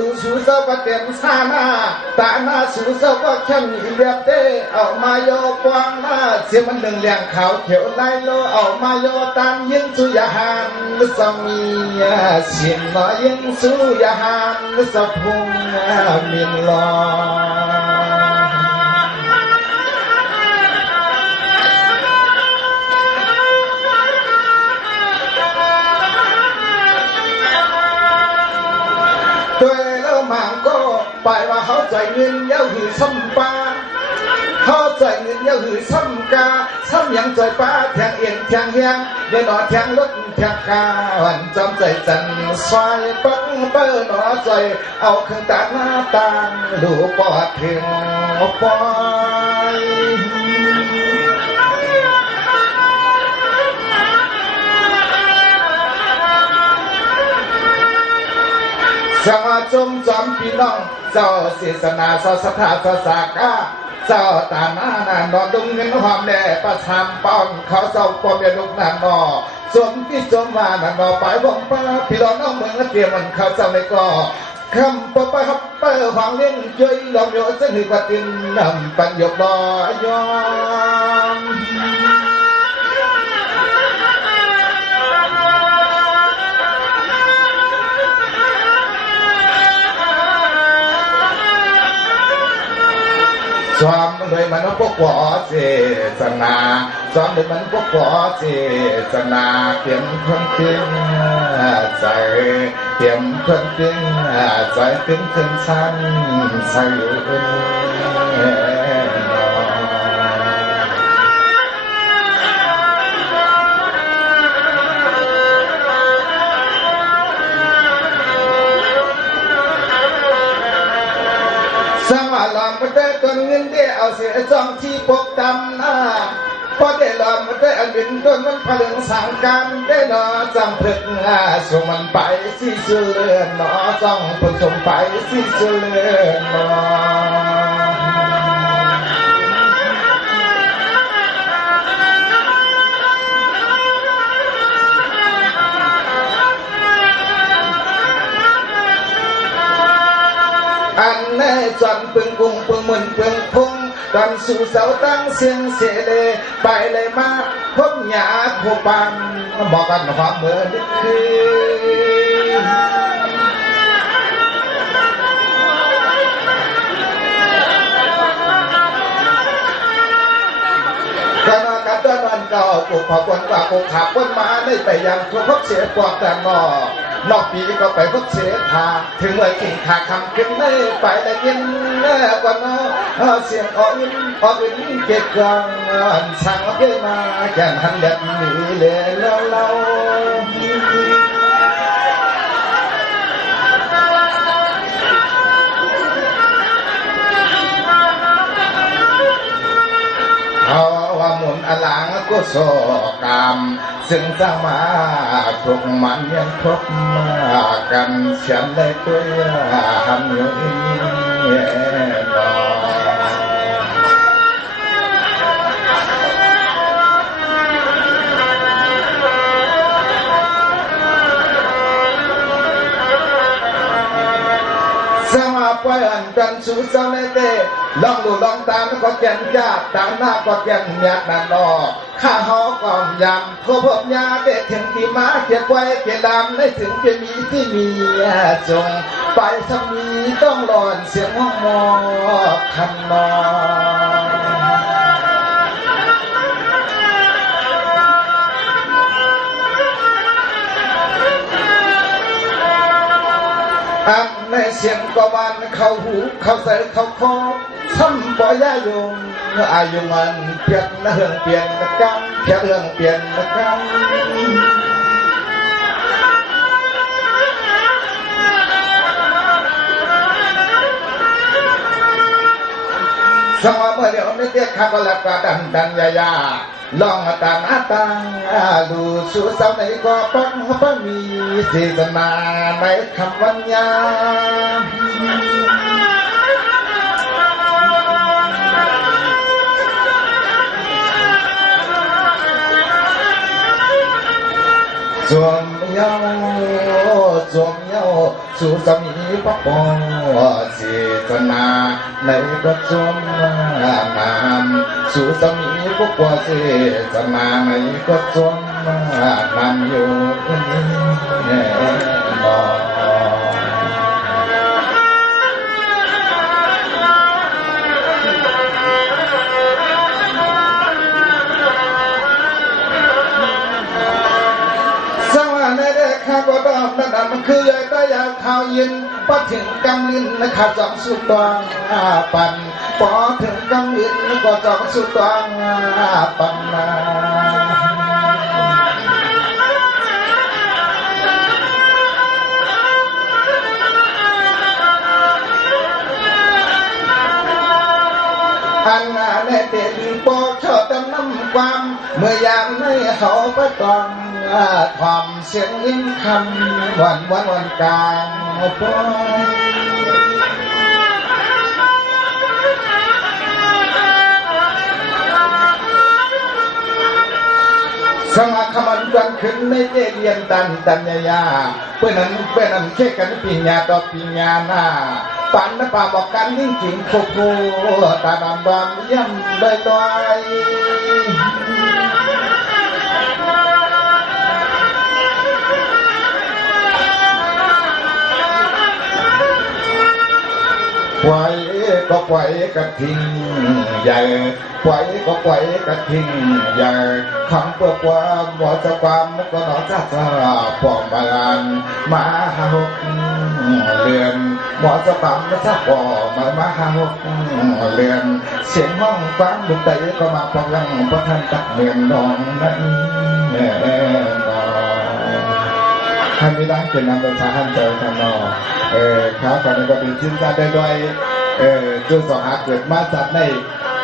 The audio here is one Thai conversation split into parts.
đủ số dâu có tiền xa na tạ na số dâu có chân nhị đẹp tê ở ma yo quang na xiêm ăn đường làng khảo thiểu lai lô ở ma yo tan yên su ya han song mi xiêm nói yên su ya han sập hung miền lo mạng có bài và họ dạy nguyên nhau hủy xâm ba họ dạy nguyên nhau hủy xâm ca xâm yang dạy ba thang yên thang hiang để nó thang lúc thang ca hoàn trong dạy dần xoay bắc bơ nó dạy ao khương tán tàn đủ bỏ thiền bóiสังจมจอมพี่น้องเจ้าศาสนาศาสนาศาสกาเจ้าตาหน้านานอดุงเงินหอมแด่ประชามป้อนเขาเจ้าปอมเดลุกนานอสมที่สมมานานอไปบ่งป้าพี่น้องเมืองเตรียมมันเขาเจ้าไม่ก่อคำปะปะฮับเปอร์ฟังเล่นช่วยลองโยนเส้นหือกว่าตินนำปัญญกลอยองซ้อมเลยมันพวกหัวเจตนาซ้อมเลยมันพวกหัวเจตนาเตรียมคนตึงใจเตรียมคนตึงใจตึงขึ้นชั้นใส่สมาลามได้ต้นเงินได้เอาเสียจองที่ปกตำหน้าพอได้ลามได้อันดินต้นมันผลึงสังกันได้หนอจังพึกส่งมันไปสิเชื่อหนอจังพึกส่งไปสิเชื่อหนออันแน่จันปึงกุ้งปึงมันปึงพุ่งดันสู่เสาตั้งเสียงเสเลยไปเลยมาพบหยาพบปันบอกกันความเหมือนคือขณะกันตอนนั้นก็ปลูกผักวันว่าปลูกขับวันมาได้ไปยังทั่วพบเสียกว่าแต่นอกปีก็ไปพุทธเสถาถึงเลยกิ่งขาคำขึ้นไม่ไปแต่ยินกว่าน้อเสียงอ่อนเก็บกองสั่งเพื่อมาแก่หันเด็ดหนีเลยเราเอาว่าหมุนอลังก็โศกรรมซึ่งสร้างมาทุกมันยังพบมากันฉันได้ตัวหันอยู่นอสมาปล่อยอันกันสู่เจ้าในเตลองดูลองตามก็แก่นยาตามหน้าก็แก่นยากนั่นนอข้าหอก่อนยำเขาพบยาเด็ดถึงที่มาเก็บไว้เก็บดำได้ถึงจะมีที่มีจงไปสมีต้องรอนเสียงห้องมอคันนออันในเสียงกวันเข้าหูเข้าใส่เข้าคอทำบ่อยายงอายุมันเปลี่ยนเรื่องเปลี่ยนกันเปลี่ยนเรื่องเปลี่ยนกันสมัยเมื่อเดี๋ยวไม่เตี้ยข้าก็ลับกระดันยาลองตาหน้าตังดูสู่สาวไหนก็ปังมีศีลนาในคำวันยาจวมเย้าสู่สามี พระปอเจตนาในกระจมงามสู่สมีพระปอเจตนาในกระจมนำอยู่แน่นอนข้าก็ดอกนั่นมันคือยายตายาข้าวยินพอถึงกำลินข้าจองสุดตองปันพอถึงกำลินก็จองสุดตองปันนาอันนั้นเด็กปอกชอบตำน้ำความเมื่อยามให้เขาไปตองความเสียงยิ้มคำวันกลางปอยสมาคมันกันขึ้นในเจเรียนตันยาเพื่อนนั้นเช็คกันปิญญาต่อปิญญาหน้าปันป่าบอกกันยิ่งจริงโคโคตาดำดำย่ำได้ต่อยปล่อยก็ปล่อยกระทิ้งใหญ่ปล่อยก็ปล่อยกระทิ้งใหญ่คำเพื่อความบ่จะความก็นอจะปอมบาลานมาหาหกเรือนบ่จะปั๊มจะปอมาหาหกเรือนเสียงห้องฟังดุใจก็มาพลังพระท่านตักเมืองนองนั้นแน่นอนท่านไม่ได้เป็นนำประชาชนเจอท่านนอครับตอนนี้ก็เป็นชิ้นการได้ด้วยตัวสองหาเกิดมาจากใน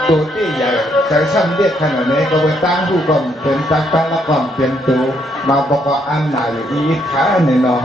ตัวที่ใหญ่ใจช่างเรียกขนาดนี้ก็ไปตั้งผู้กองเป็นตั้งแล้วก็เปลี่ยนตัวมาบอกว่าอันไหนอีกขาหนึ่งเนาะ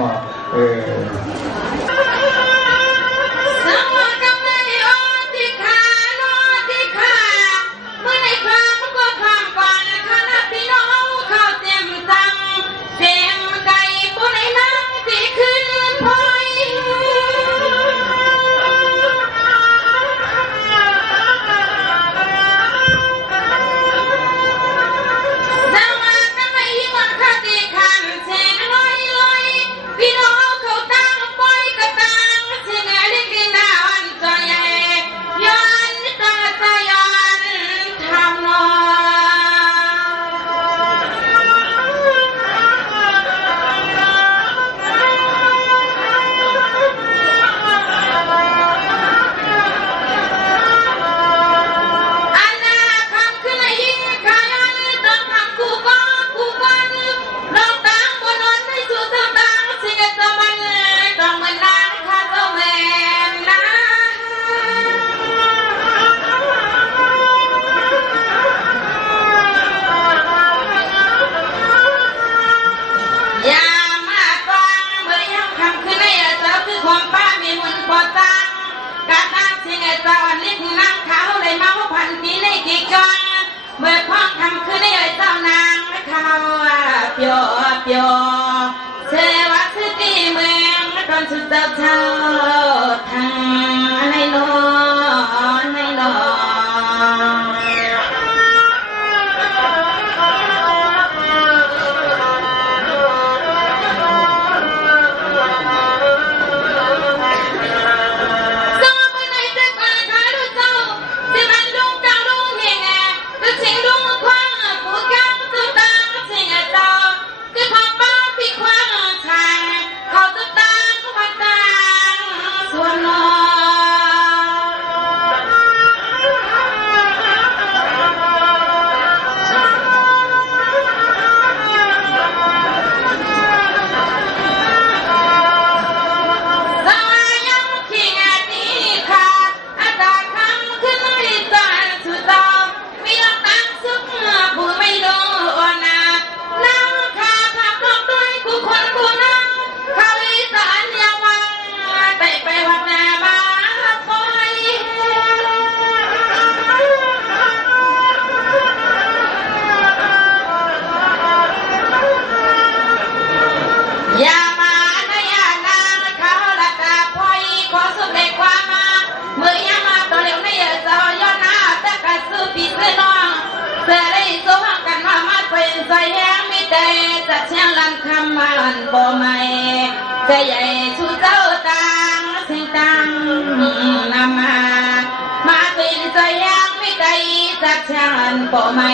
เมื่อความทำคือได้เจ้านางเขาเปียวเทวะคือตีเมืองก่อนสุดเจ้าทางในน สักเชียงลันคำมันบ่ไม่ใจใหญ่ชูเจ้าต่างสิ่งต่างนำมาเป็นใจยังไม่ใจสักเชียงบ่ไม่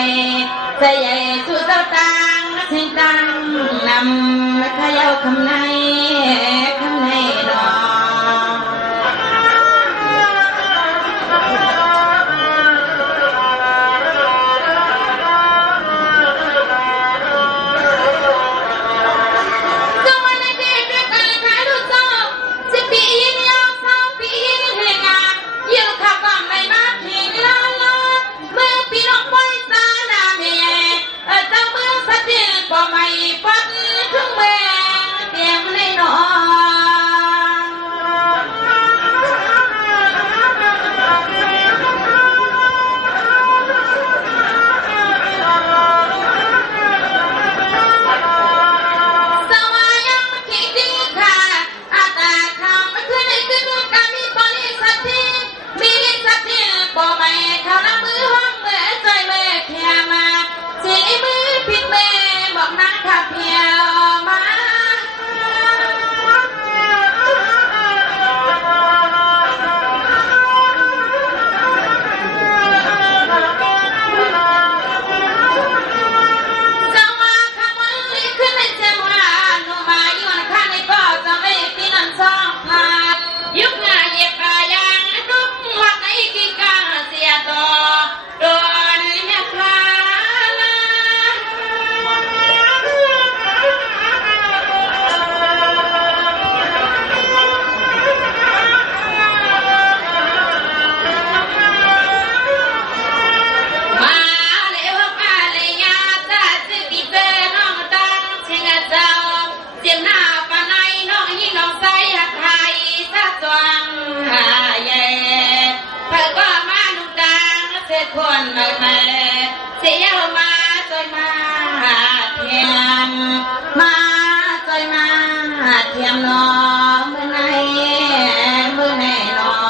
ใจใหญ่ชูเจ้าต่างสิ่งต่างนำขยาวคำในนอคนมาเสียวมาจอยมาเทียมมาจอยมาเทียมนอเมื่อไหนนอ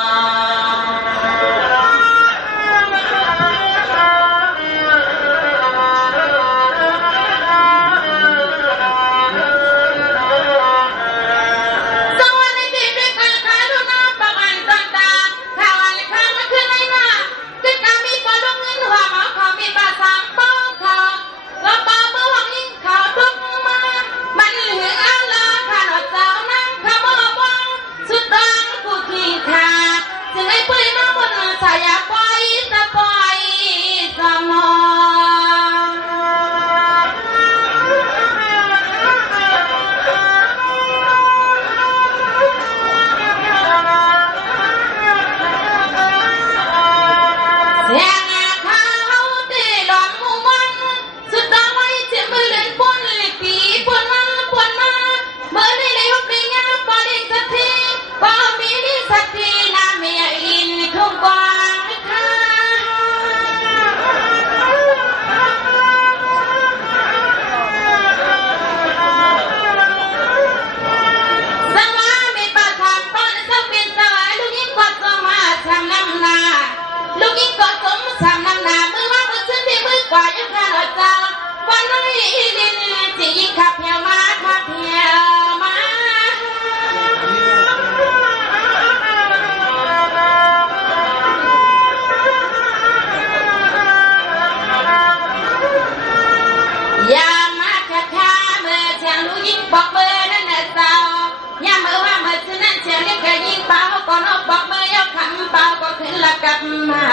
กับมา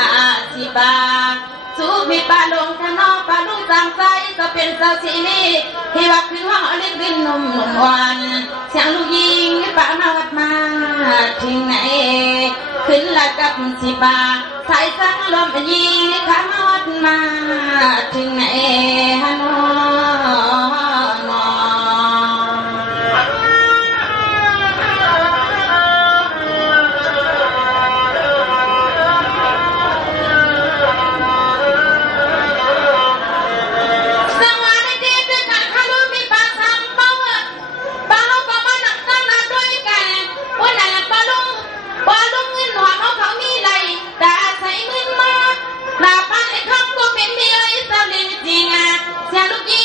สิบาสูบิปาลงข้างนอกปาลุงจางใจก็เป็นเจ้าสีนี้ที่ว่าคือห้องเล็กดินนุ่มวันเสียงลูกยิงปานวัดมาทิ้งไหนขึ้นละกับสิบาสายสังลมยิงข้างวัดมาทิ้งไหนฮานลูกยิ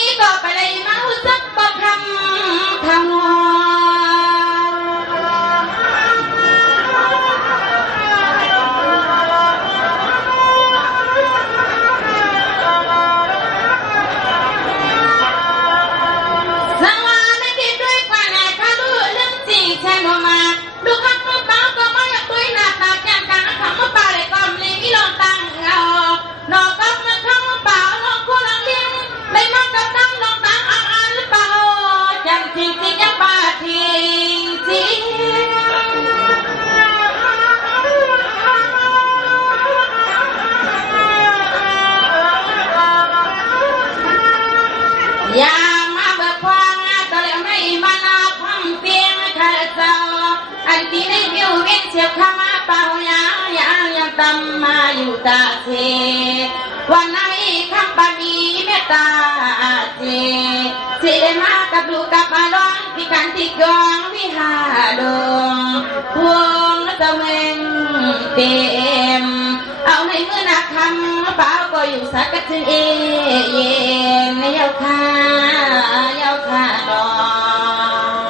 ตาเทวันไหนคำปานีเมตตาเจสิได้มากับลูกกับมาร้องที่กันที่กองวิหารดงพวงตะเมงเต็มเอาในมือหนักคำเปล่าก็อยู่สักกะถึงเย็นเย้าค่ะเย้าค่ะดอง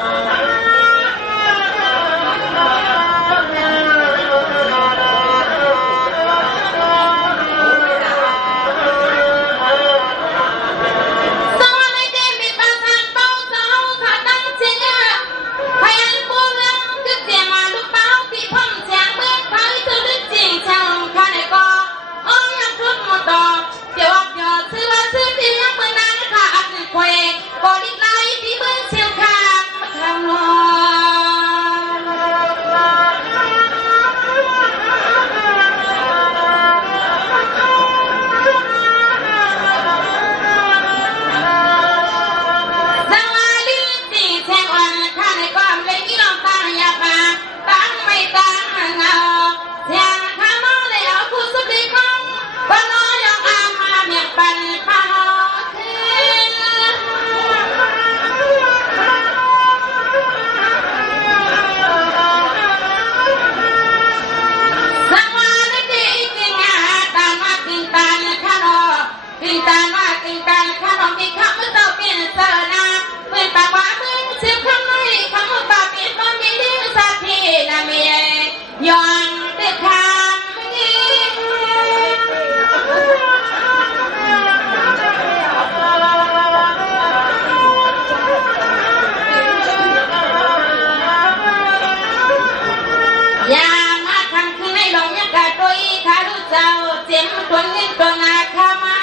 ตัวเงินตัวนาคามา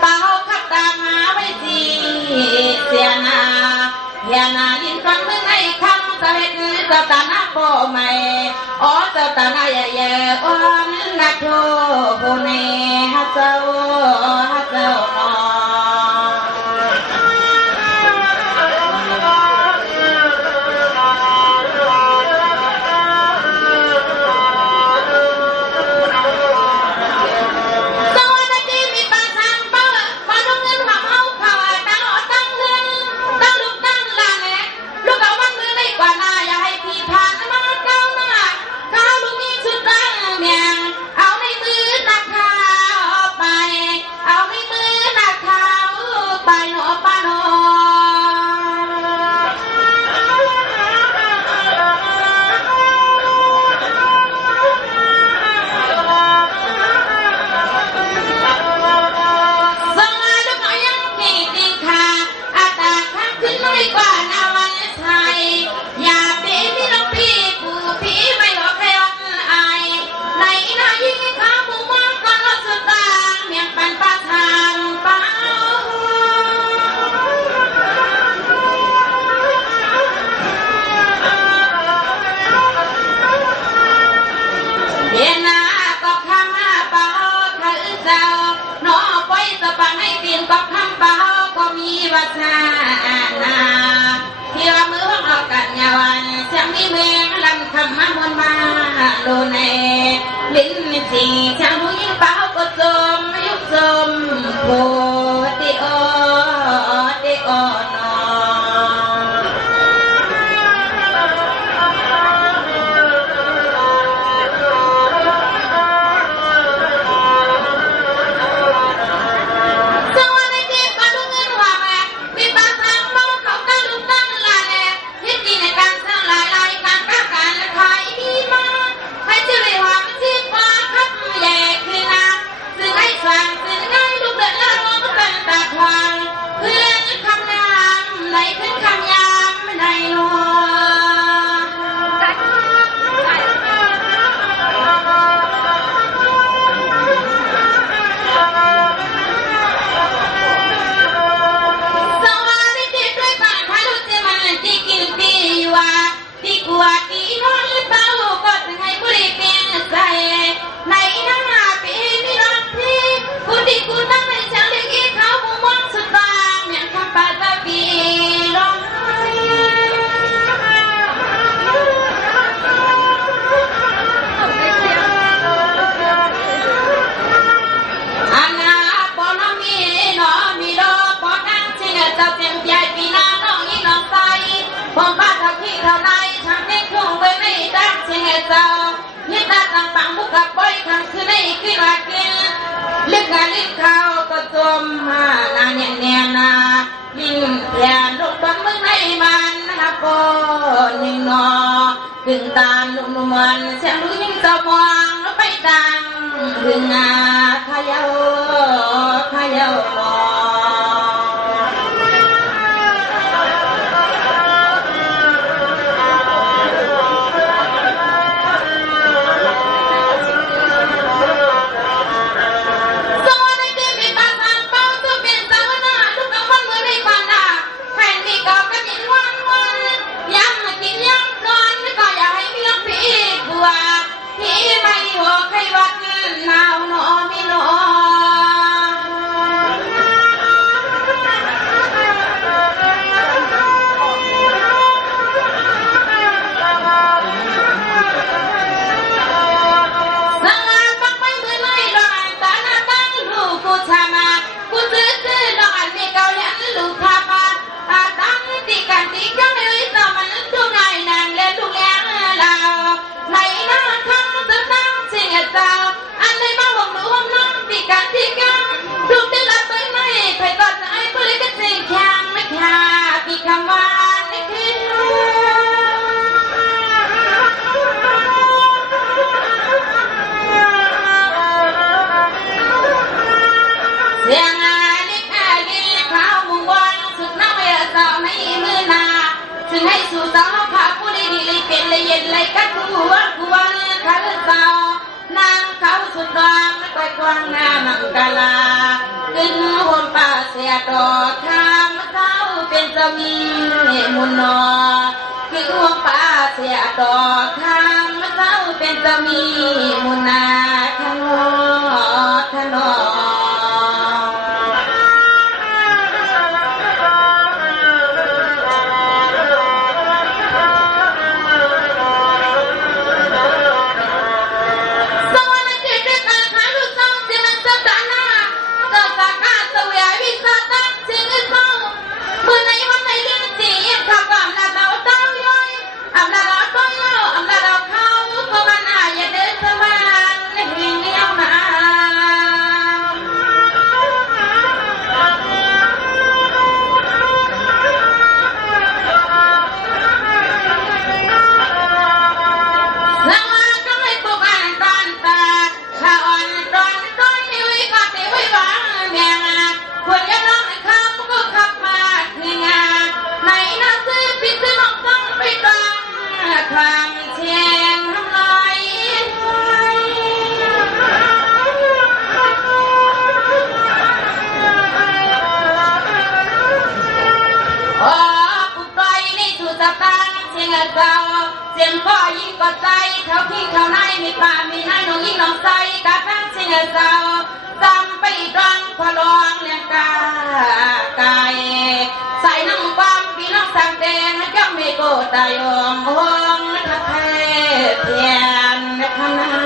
เป่าขับตามาไว้จีเสียนาเฮียนาดินฟังเมื่อไงคำจะเห็นเจ้าตาหน้าโปใหม่อ๋อเจ้าตาหน้าใหญ่ๆอ้อนนักโทโหเนฮัเจ้าน้องวัฒนาที่ว่ามือของออกกันยาวันเสียงมีเมืองลำคำมามวนมาโดนในลิ้นจีช่างผู้ยิ่งเป้าก็จมยุบจมโพติโอนอฟังสิ่งใดลูกเดินละร้อง ขึ้นมากินเลือกงานเลือกข้าวก็จมหานานเนี่ยเนี่ยนายิ่งแย่ลูกตอนมึงในมันนะครับก็ยิ่งนอกึ่งตามนุ่มมันเสียงรู้ยิ่งจะมองแล้วไปดังถึงขยาวมองดอกคำเขาเป็นสมีมุนนอคือดวงป่าเสียดอกคำเขาเป็นสมีมุนนาขนอเสียงพ่อยิ่งกว่าใจเขาพี่เขาในมีป่ามีนายน้องยิ่งน้องใจกะทั้งเสียงเจ้าจำไปดังพลองเลี้ยงกายใส่น้ำความพี่น้องสังเดนก็ไม่โกรธได้ยอมห่วงทักแท้เพียนขนา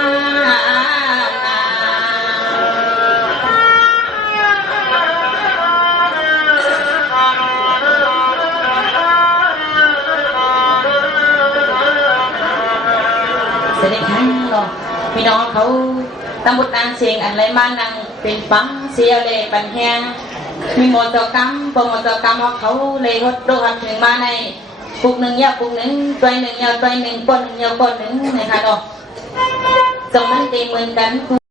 พี่น้องเขาตำบลนางเชียงอันไรมานังเป็นฟังเสียเลยปันแหงมีหมดจกรรมปมหมดจกรรมเขาเลยหดโดนถึงมาในปุกหนึ่งยาวปุกหนึ่งตัวหนึ่งยาวตัวหนึ่งปนหนึ่งยาวปนหนึ่งนะคะเนาะจงมันตีเหมือนกัน